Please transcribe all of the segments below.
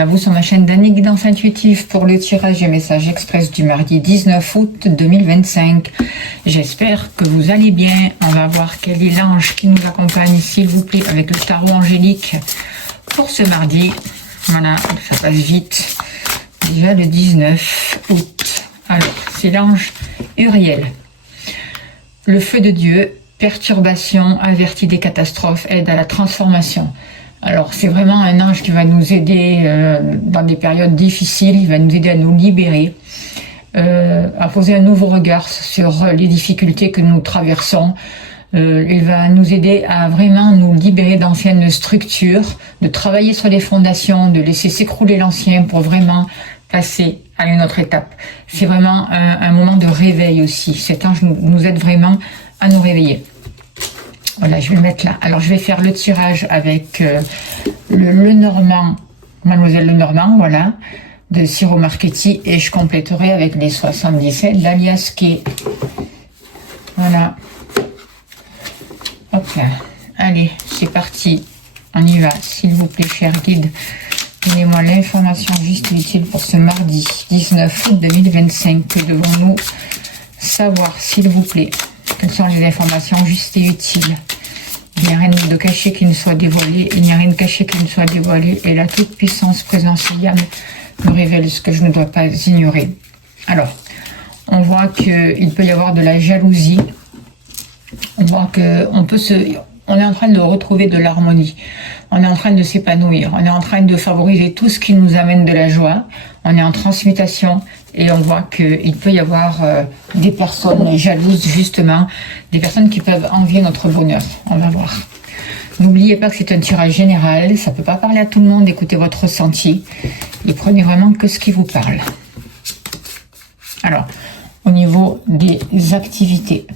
à vous sur ma chaîne d'Annick Guidance Intuitive pour le tirage et message express du mardi 19 août 2025. J'espère que vous allez bien. On va voir quel est l'ange qui nous accompagne, s'il vous plaît, avec le tarot angélique pour ce mardi. Voilà, ça passe vite. Déjà le 19 août. Alors, c'est l'ange Uriel. Le feu de Dieu, perturbation, avertit des catastrophes, aide à la transformation. Alors, c'est vraiment un ange qui va nous aider dans des périodes difficiles, il va nous aider à nous libérer, à poser un nouveau regard sur les difficultés que nous traversons. Il va nous aider à vraiment nous libérer d'anciennes structures, de travailler sur les fondations, de laisser s'écrouler l'ancien pour vraiment passer à une autre étape. C'est vraiment un moment de réveil aussi. Cet ange nous aide vraiment à nous réveiller. Voilà, je vais le mettre là. Alors, je vais faire le tirage avec le Normand, Mademoiselle Lenormand, voilà, de Ciro Marchetti, et je compléterai avec les 77 d'Alias Kay. Voilà. Hop là. Allez, c'est parti. On y va. S'il vous plaît, cher guide, donnez-moi l'information juste et utile pour ce mardi 19 août 2025. Que devons-nous savoir, s'il vous plaît? Quelles sont les informations justes et utiles? Il n'y a rien de caché qui ne soit dévoilé, il n'y a rien de caché qui ne soit dévoilé, et la toute-puissance présentielle me révèle ce que je ne dois pas ignorer. Alors, on voit qu'il peut y avoir de la jalousie, on voit on est en train de retrouver de l'harmonie, on est en train de s'épanouir, on est en train de favoriser tout ce qui nous amène de la joie, on est en transmutation, et on voit qu'il peut y avoir des personnes jalouses, justement, des personnes qui peuvent envier notre bonheur. On va voir. N'oubliez pas que c'est un tirage général, ça ne peut pas parler à tout le monde, écoutez votre ressenti, et prenez vraiment que ce qui vous parle. Alors, au niveau des activités,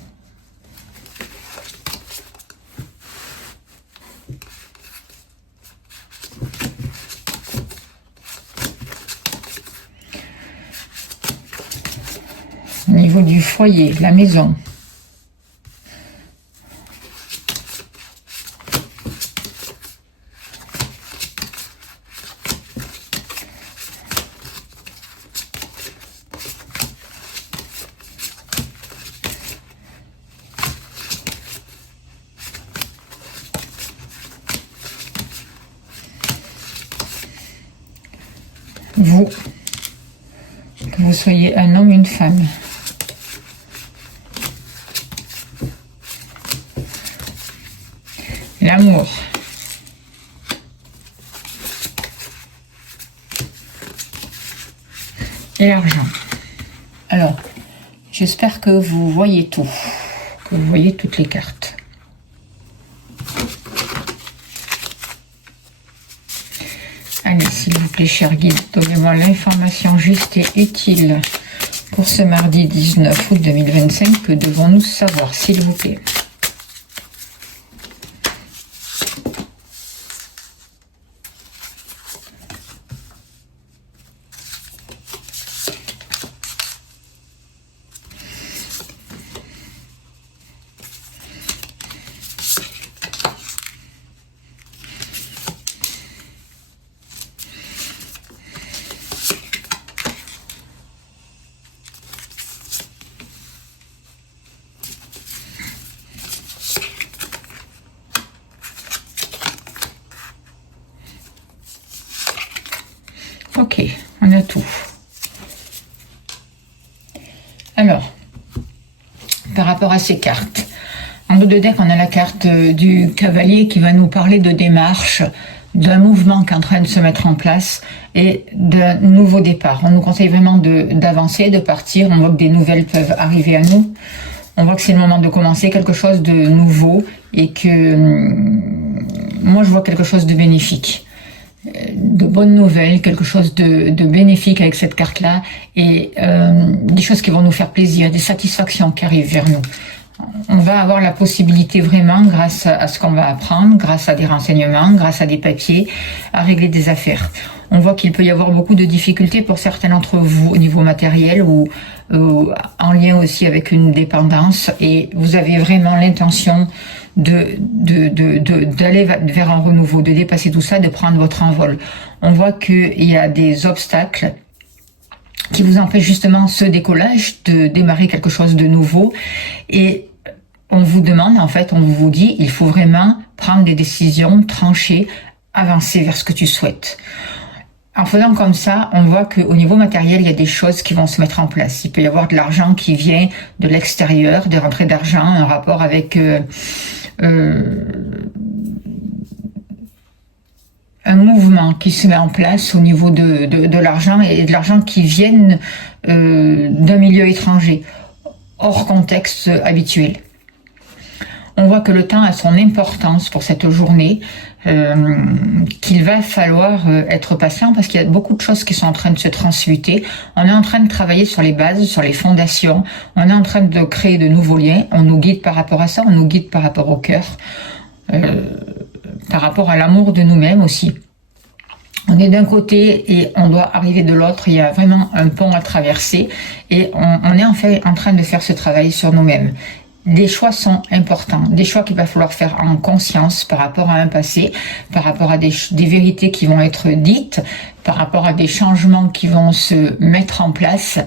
au niveau du foyer, la maison, vous, que vous soyez un homme ou une femme, l'amour, et l'argent. Alors, j'espère que vous voyez tout, que vous voyez toutes les cartes. Allez, s'il vous plaît, cher guide, donnez-moi l'information juste et utile pour ce mardi 19 août 2025. Que devons-nous savoir, s'il vous plaît? Ok, on a tout. Alors, par rapport à ces cartes, en dos de deck, on a la carte du cavalier qui va nous parler de démarche, d'un mouvement qui est en train de se mettre en place et d'un nouveau départ. On nous conseille vraiment d'avancer, de partir. On voit que des nouvelles peuvent arriver à nous. On voit que c'est le moment de commencer quelque chose de nouveau et que moi, je vois quelque chose de bénéfique. De bonnes nouvelles, quelque chose de bénéfique avec cette carte-là, et des choses qui vont nous faire plaisir, des satisfactions qui arrivent vers nous. On va avoir la possibilité vraiment, grâce à ce qu'on va apprendre, grâce à des renseignements, grâce à des papiers, à régler des affaires. On voit qu'il peut y avoir beaucoup de difficultés pour certains d'entre vous au niveau matériel ou en lien aussi avec une dépendance, et vous avez vraiment l'intention d'aller vers un renouveau, de dépasser tout ça, de prendre votre envol. On voit qu'il y a des obstacles qui vous empêchent justement ce décollage, de démarrer quelque chose de nouveau, et on vous demande, en fait, on vous dit, il faut vraiment prendre des décisions tranchées, avancer vers ce que tu souhaites. En faisant comme ça, on voit qu'au niveau matériel, il y a des choses qui vont se mettre en place. Il peut y avoir de l'argent qui vient de l'extérieur, des rentrées d'argent, un rapport avec un mouvement qui se met en place au niveau de l'argent, et de l'argent qui viennent d'un milieu étranger, hors contexte habituel. On voit que le temps a son importance pour cette journée, qu'il va falloir être patient parce qu'il y a beaucoup de choses qui sont en train de se transmuter. On est en train de travailler sur les bases, sur les fondations. On est en train de créer de nouveaux liens. On nous guide par rapport à ça, on nous guide par rapport au cœur, par rapport à l'amour de nous-mêmes aussi. On est d'un côté et on doit arriver de l'autre. Il y a vraiment un pont à traverser et on est en fait en train de faire ce travail sur nous-mêmes. Des choix sont importants, des choix qu'il va falloir faire en conscience par rapport à un passé, par rapport à des vérités qui vont être dites, par rapport à des changements qui vont se mettre en place.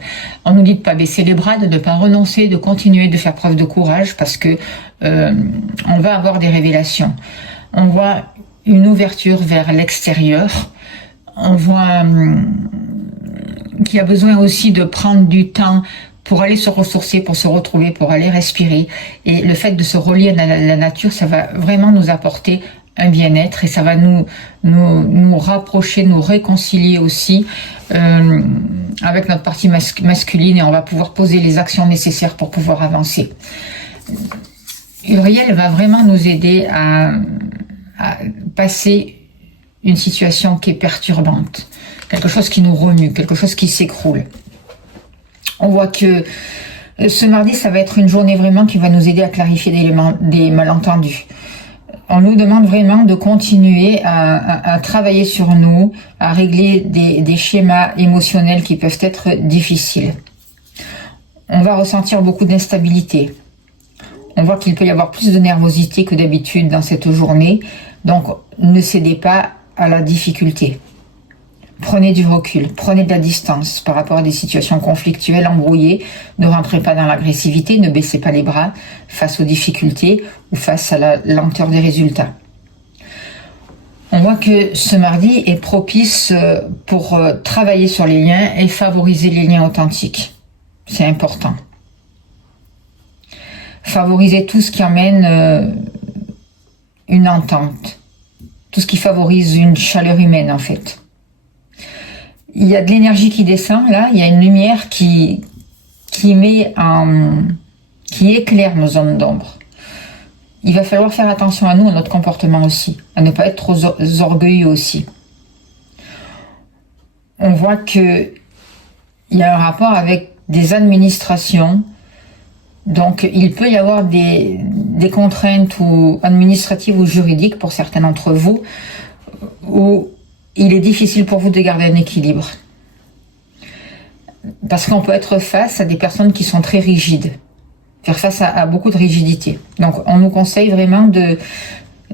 On nous dit de ne pas baisser les bras, de ne pas renoncer, de continuer de faire preuve de courage parce que on va avoir des révélations. On voit une ouverture vers l'extérieur, on voit qu'il y a besoin aussi de prendre du temps pour aller se ressourcer, pour se retrouver, pour aller respirer. Et le fait de se relier à la nature, ça va vraiment nous apporter un bien-être et ça va nous rapprocher, nous réconcilier aussi avec notre partie masculine, et on va pouvoir poser les actions nécessaires pour pouvoir avancer. Uriel va vraiment nous aider à passer une situation qui est perturbante, quelque chose qui nous remue, quelque chose qui s'écroule. On voit que ce mardi, ça va être une journée vraiment qui va nous aider à clarifier des malentendus. On nous demande vraiment de continuer à travailler sur nous, à régler des schémas émotionnels qui peuvent être difficiles. On va ressentir beaucoup d'instabilité. On voit qu'il peut y avoir plus de nervosité que d'habitude dans cette journée, donc ne cédez pas à la difficulté. Prenez du recul, prenez de la distance par rapport à des situations conflictuelles, embrouillées. Ne rentrez pas dans l'agressivité, ne baissez pas les bras face aux difficultés ou face à la lenteur des résultats. On voit que ce mardi est propice pour travailler sur les liens et favoriser les liens authentiques. C'est important. Favoriser tout ce qui amène une entente, tout ce qui favorise une chaleur humaine en fait. Il y a de l'énergie qui descend, là, il y a une lumière qui éclaire nos zones d'ombre. Il va falloir faire attention à nous, à notre comportement aussi, à ne pas être trop orgueilleux aussi. On voit qu'il y a un rapport avec des administrations, donc il peut y avoir des contraintes ou administratives ou juridiques pour certains d'entre vous, où il est difficile pour vous de garder un équilibre. Parce qu'on peut être face à des personnes qui sont très rigides, faire face à beaucoup de rigidité. Donc on nous conseille vraiment de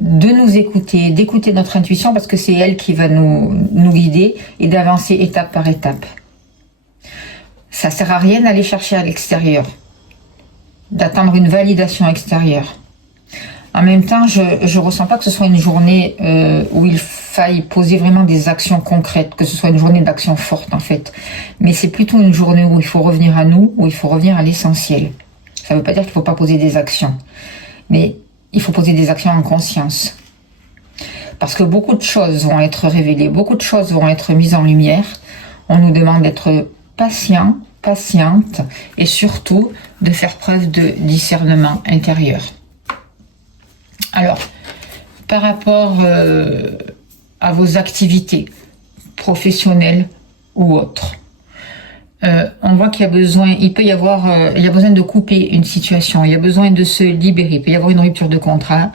nous écouter, d'écouter notre intuition, parce que c'est elle qui va nous guider et d'avancer étape par étape. Ça sert à rien d'aller chercher à l'extérieur, d'attendre une validation extérieure. En même temps, je ressens pas que ce soit une journée où il faille poser vraiment des actions concrètes, que ce soit une journée d'action forte en fait. Mais c'est plutôt une journée où il faut revenir à nous, où il faut revenir à l'essentiel. Ça ne veut pas dire qu'il ne faut pas poser des actions, mais il faut poser des actions en conscience. Parce que beaucoup de choses vont être révélées, beaucoup de choses vont être mises en lumière. On nous demande d'être patient, patiente, et surtout de faire preuve de discernement intérieur. Alors, par rapport à vos activités professionnelles ou autres, on voit qu'il y a besoin, il y a besoin de couper une situation, il y a besoin de se libérer, il peut y avoir une rupture de contrat,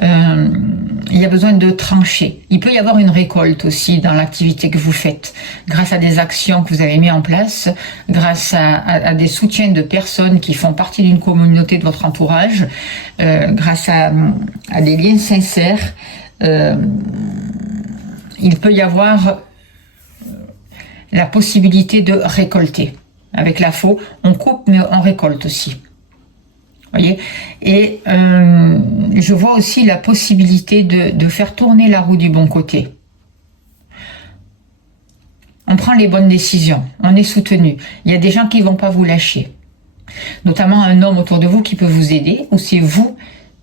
il y a besoin de trancher. Il peut y avoir une récolte aussi dans l'activité que vous faites, grâce à des actions que vous avez mises en place, grâce à des soutiens de personnes qui font partie d'une communauté de votre entourage, grâce à des liens sincères. Il peut y avoir la possibilité de récolter. Avec la faux, on coupe mais on récolte aussi. Voyez, et je vois aussi la possibilité de faire tourner la roue du bon côté. On prend les bonnes décisions, on est soutenu. Il y a des gens qui ne vont pas vous lâcher. Notamment un homme autour de vous qui peut vous aider, ou c'est vous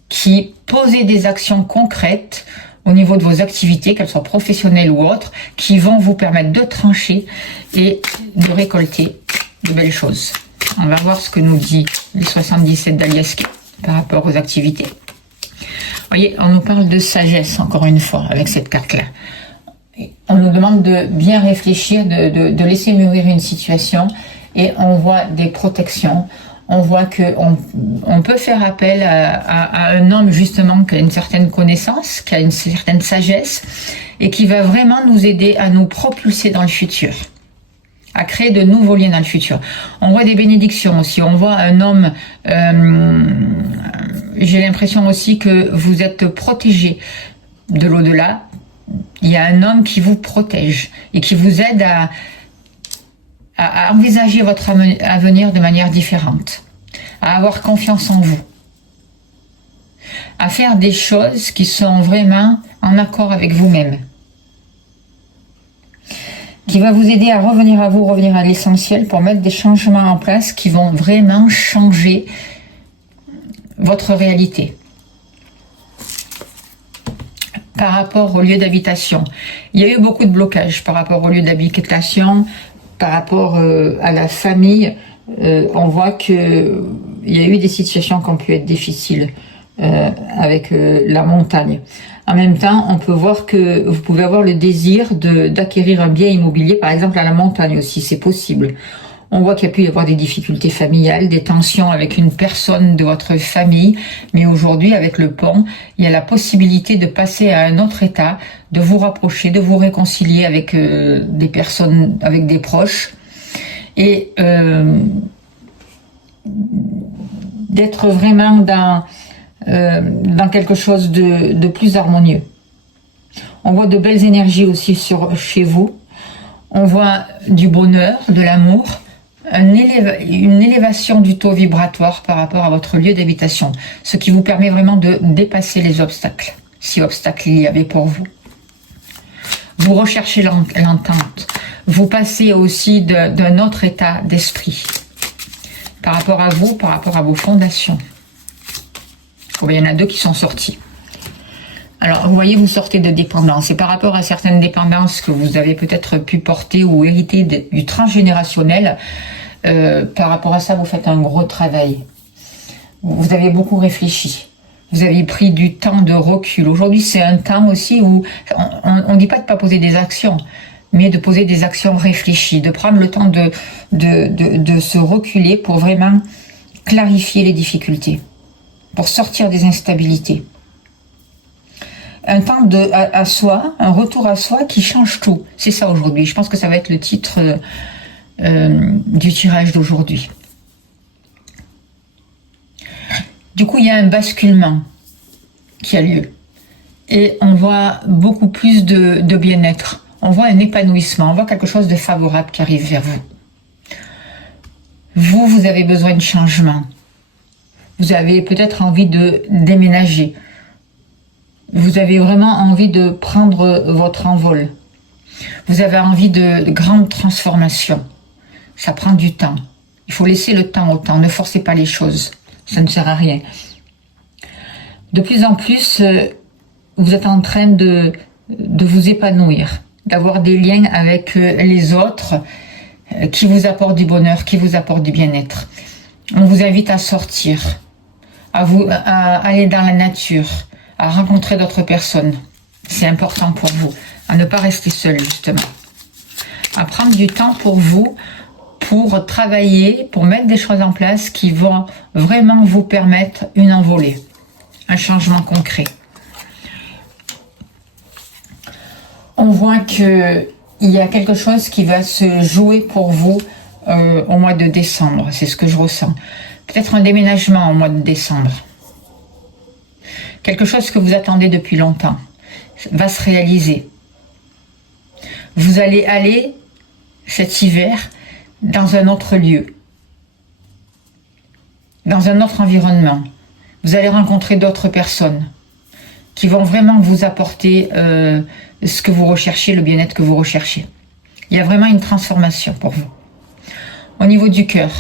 qui posez des actions concrètes au niveau de vos activités, qu'elles soient professionnelles ou autres, qui vont vous permettre de trancher et de récolter de belles choses. On va voir ce que nous dit les 77 d'Aliaska par rapport aux activités. Vous voyez, on nous parle de sagesse, encore une fois, avec cette carte-là. On nous demande de bien réfléchir, de laisser mûrir une situation, et on voit des protections. On voit qu'on peut faire appel à un homme, justement, qui a une certaine connaissance, qui a une certaine sagesse, et qui va vraiment nous aider à nous propulser dans le futur, à créer de nouveaux liens dans le futur. On voit des bénédictions aussi, on voit un homme, j'ai l'impression aussi que vous êtes protégé de l'au-delà. Il y a un homme qui vous protège et qui vous aide à envisager votre avenir de manière différente, à avoir confiance en vous, à faire des choses qui sont vraiment en accord avec vous-même, qui va vous aider à revenir à vous, revenir à l'essentiel pour mettre des changements en place qui vont vraiment changer votre réalité. Par rapport au lieu d'habitation, il y a eu beaucoup de blocages par rapport au lieu d'habitation, par rapport à la famille. On voit qu'il y a eu des situations qui ont pu être difficiles avec la montagne. En même temps, on peut voir que vous pouvez avoir le désir d'acquérir un bien immobilier, par exemple à la montagne aussi, c'est possible. On voit qu'il y a pu y avoir des difficultés familiales, des tensions avec une personne de votre famille, mais aujourd'hui, avec le pont, il y a la possibilité de passer à un autre état, de vous rapprocher, de vous réconcilier avec des personnes, avec des proches, et d'être vraiment dans quelque chose de plus harmonieux. On voit de belles énergies aussi chez vous. On voit du bonheur, de l'amour, une élévation du taux vibratoire par rapport à votre lieu d'habitation, ce qui vous permet vraiment de dépasser les obstacles, si obstacles il y avait pour vous. Vous recherchez l'entente, vous passez aussi d'un autre état d'esprit par rapport à vous, par rapport à vos fondations. Il y en a deux qui sont sortis. Alors, vous voyez, vous sortez de dépendance. Et par rapport à certaines dépendances que vous avez peut-être pu porter ou hériter du transgénérationnel, par rapport à ça, vous faites un gros travail. Vous avez beaucoup réfléchi. Vous avez pris du temps de recul. Aujourd'hui, c'est un temps aussi où on ne dit pas de ne pas poser des actions, mais de poser des actions réfléchies, de prendre le temps de se reculer pour vraiment clarifier les difficultés, pour sortir des instabilités. Un temps à soi, un retour à soi qui change tout. C'est ça aujourd'hui. Je pense que ça va être le titre du tirage d'aujourd'hui. Du coup, il y a un basculement qui a lieu. Et on voit beaucoup plus de bien-être. On voit un épanouissement. On voit quelque chose de favorable qui arrive vers vous. Vous avez besoin de changement. Vous avez peut-être envie de déménager. Vous avez vraiment envie de prendre votre envol. Vous avez envie de grandes transformations. Ça prend du temps. Il faut laisser le temps au temps. Ne forcez pas les choses. Ça ne sert à rien. De plus en plus, vous êtes en train de vous épanouir, d'avoir des liens avec les autres qui vous apportent du bonheur, qui vous apportent du bien-être. On vous invite à sortir, à aller dans la nature, à rencontrer d'autres personnes. C'est important pour vous, à ne pas rester seul justement. À prendre du temps pour vous, pour travailler, pour mettre des choses en place qui vont vraiment vous permettre une envolée, un changement concret. on voit que il y a quelque chose qui va se jouer pour vous au mois de décembre. C'est ce que je ressens. Peut-être un déménagement au mois de décembre. Quelque chose que vous attendez depuis longtemps va se réaliser. Vous allez aller cet hiver dans un autre lieu, dans un autre environnement. Vous allez rencontrer d'autres personnes qui vont vraiment vous apporter ce que vous recherchez, le bien-être que vous recherchez. Il y a vraiment une transformation pour vous. Au niveau du cœur.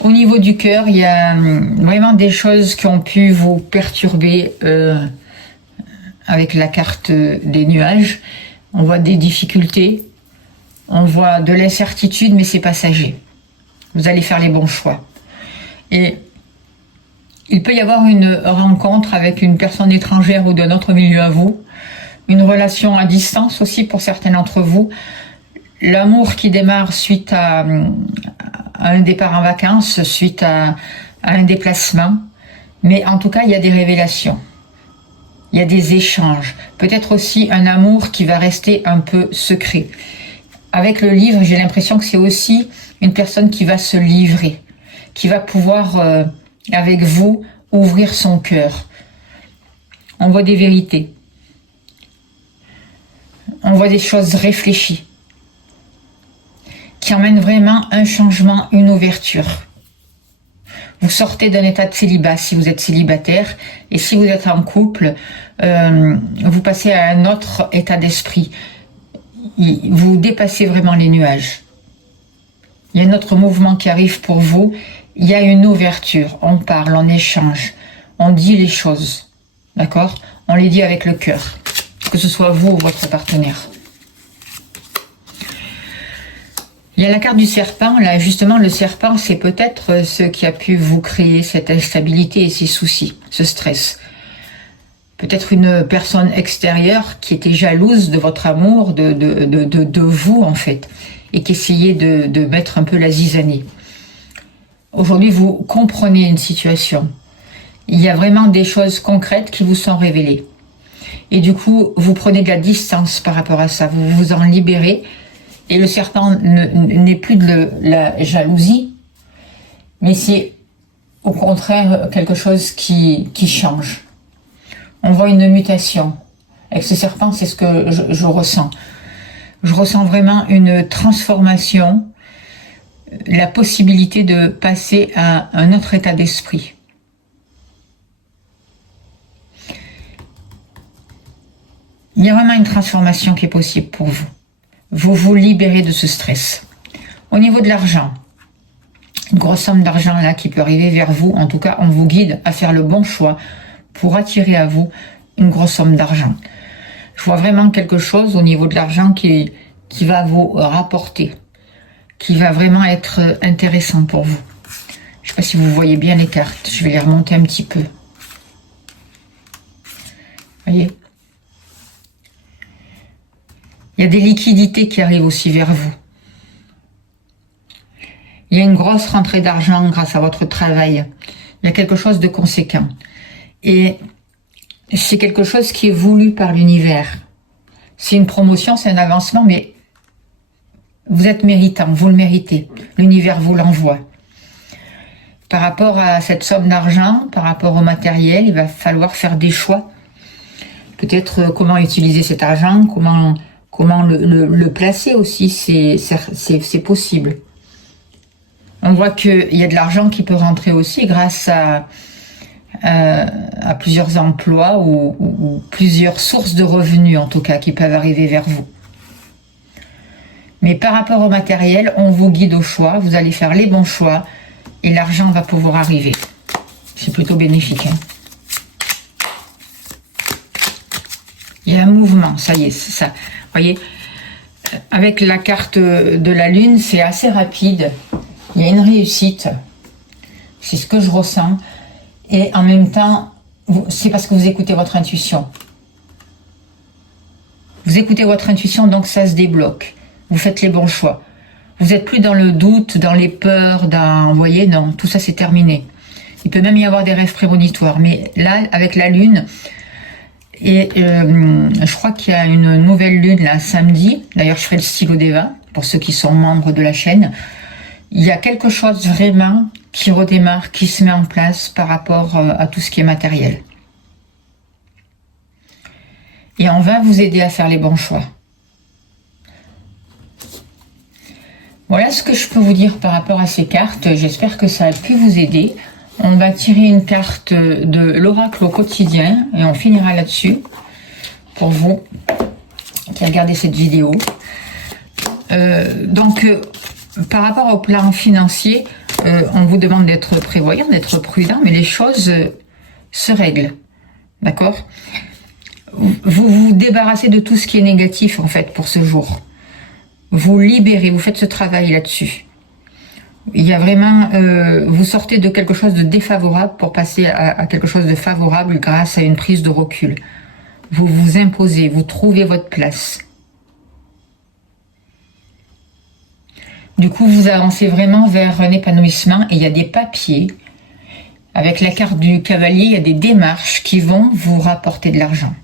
Au niveau du cœur, il y a vraiment des choses qui ont pu vous perturber avec la carte des nuages. On voit des difficultés, on voit de l'incertitude, mais c'est passager. Vous allez faire les bons choix. Et il peut y avoir une rencontre avec une personne étrangère ou d'un autre milieu à vous, une relation à distance aussi pour certains d'entre vous, l'amour qui démarre suite à un départ en vacances, suite à un déplacement, mais en tout cas il y a des révélations, il y a des échanges, peut-être aussi un amour qui va rester un peu secret. Avec le livre, j'ai l'impression que c'est aussi une personne qui va se livrer, qui va pouvoir avec vous ouvrir son cœur. On voit des vérités, on voit des choses réfléchies qui emmènent vraiment un changement, une ouverture. Vous sortez d'un état de célibat si vous êtes célibataire, et si vous êtes en couple, vous passez à un autre état d'esprit. Vous dépassez vraiment les nuages. Il y a un autre mouvement qui arrive pour vous. Il y a une ouverture. On parle, on échange, on dit les choses. D'accord? On les dit avec le cœur. Que ce soit vous ou votre partenaire. Il y a la carte du serpent. Là, justement, le serpent, c'est peut-être ce qui a pu vous créer cette instabilité et ces soucis, ce stress. Peut-être une personne extérieure qui était jalouse de votre amour, de vous, en fait, et qui essayait de mettre un peu la zizanie. Aujourd'hui, vous comprenez une situation. Il y a vraiment des choses concrètes qui vous sont révélées. Et du coup, vous prenez de la distance par rapport à ça. Vous vous en libérez. Et le serpent n'est plus de la jalousie, mais c'est au contraire quelque chose qui change. On voit une mutation. Avec ce serpent, c'est ce que je ressens. Je ressens vraiment une transformation, la possibilité de passer à un autre état d'esprit. Il y a vraiment une transformation qui est possible pour vous. Vous vous libérez de ce stress. Au niveau de l'argent, une grosse somme d'argent là qui peut arriver vers vous. En tout cas, on vous guide à faire le bon choix pour attirer à vous une grosse somme d'argent. Je vois vraiment quelque chose au niveau de l'argent qui va vous rapporter, qui va vraiment être intéressant pour vous. Je ne sais pas si vous voyez bien les cartes. Je vais les remonter un petit peu. Voyez ? Il y a des liquidités qui arrivent aussi vers vous. Il y a une grosse rentrée d'argent grâce à votre travail. Il y a quelque chose de conséquent. Et c'est quelque chose qui est voulu par l'univers. C'est une promotion, c'est un avancement, mais vous êtes méritant, vous le méritez. L'univers vous l'envoie. Par rapport à cette somme d'argent, par rapport au matériel, il va falloir faire des choix. Peut-être comment utiliser cet argent, comment le placer aussi, c'est possible. On voit qu'il y a de l'argent qui peut rentrer aussi grâce à plusieurs emplois ou plusieurs sources de revenus, en tout cas, qui peuvent arriver vers vous. Mais par rapport au matériel, on vous guide au choix, vous allez faire les bons choix et l'argent va pouvoir arriver. C'est plutôt bénéfique. Hein. Il y a un mouvement, ça y est, c'est ça. Vous voyez, avec la carte de la Lune, c'est assez rapide. Il y a une réussite. C'est ce que je ressens. Et en même temps, c'est parce que vous écoutez votre intuition. Vous écoutez votre intuition, donc ça se débloque. Vous faites les bons choix. Vous n'êtes plus dans le doute, dans les peurs, vous voyez, non, tout ça c'est terminé. Il peut même y avoir des rêves prémonitoires. Mais là, avec la Lune, Et je crois qu'il y a une nouvelle lune là samedi. D'ailleurs, je ferai le stylo d'Eva pour ceux qui sont membres de la chaîne. Il y a quelque chose vraiment qui redémarre, qui se met en place par rapport à tout ce qui est matériel. Et on va vous aider à faire les bons choix. Voilà ce que je peux vous dire par rapport à ces cartes. J'espère que ça a pu vous aider. On va tirer une carte de l'oracle au quotidien et on finira là-dessus pour vous qui regardez cette vidéo. Par rapport au plan financier, on vous demande d'être prévoyant, d'être prudent, mais les choses se règlent. D'accord? Vous vous débarrassez de tout ce qui est négatif en fait pour ce jour. Vous libérez, vous faites ce travail là-dessus. Il y a vraiment, vous sortez de quelque chose de défavorable pour passer à quelque chose de favorable grâce à une prise de recul. Vous vous imposez, vous trouvez votre place. Du coup, vous avancez vraiment vers un épanouissement et il y a des papiers. Avec la carte du cavalier, il y a des démarches qui vont vous rapporter de l'argent.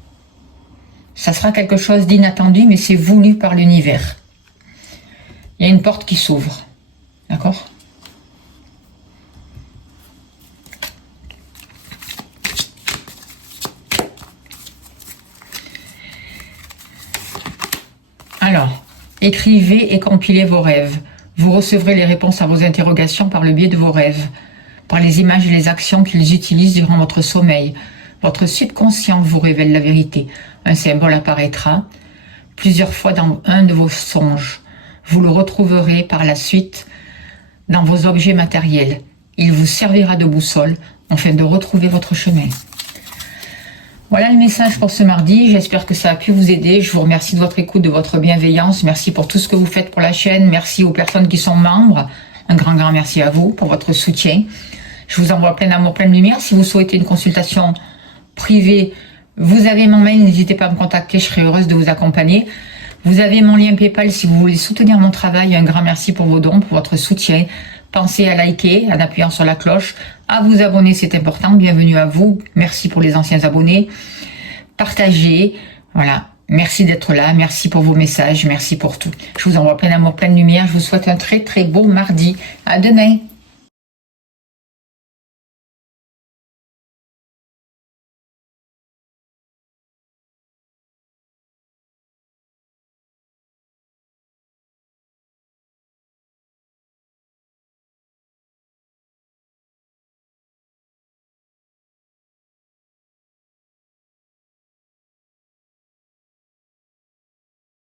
Ça sera quelque chose d'inattendu, mais c'est voulu par l'univers. Il y a une porte qui s'ouvre. D'accord ? Alors, écrivez et compilez vos rêves. Vous recevrez les réponses à vos interrogations par le biais de vos rêves, par les images et les actions qu'ils utilisent durant votre sommeil. Votre subconscient vous révèle la vérité. Un symbole apparaîtra plusieurs fois dans un de vos songes. Vous le retrouverez par la suite dans vos objets matériels. Il vous servira de boussole afin de retrouver votre chemin. Voilà le message pour ce mardi. J'espère que ça a pu vous aider. Je vous remercie de votre écoute, de votre bienveillance. Merci pour tout ce que vous faites pour la chaîne. Merci aux personnes qui sont membres. Un grand merci à vous pour votre soutien. Je vous envoie plein d'amour, plein de lumière. Si vous souhaitez une consultation privée, vous avez mon mail. N'hésitez pas à me contacter. Je serai heureuse de vous accompagner. Vous avez mon lien PayPal si vous voulez soutenir mon travail. Un grand merci pour vos dons, pour votre soutien. Pensez à liker en appuyant sur la cloche, à vous abonner, c'est important. Bienvenue à vous. Merci pour les anciens abonnés. Partagez. Voilà. Merci d'être là. Merci pour vos messages. Merci pour tout. Je vous envoie plein d'amour, plein de lumière. Je vous souhaite un très beau mardi. À demain.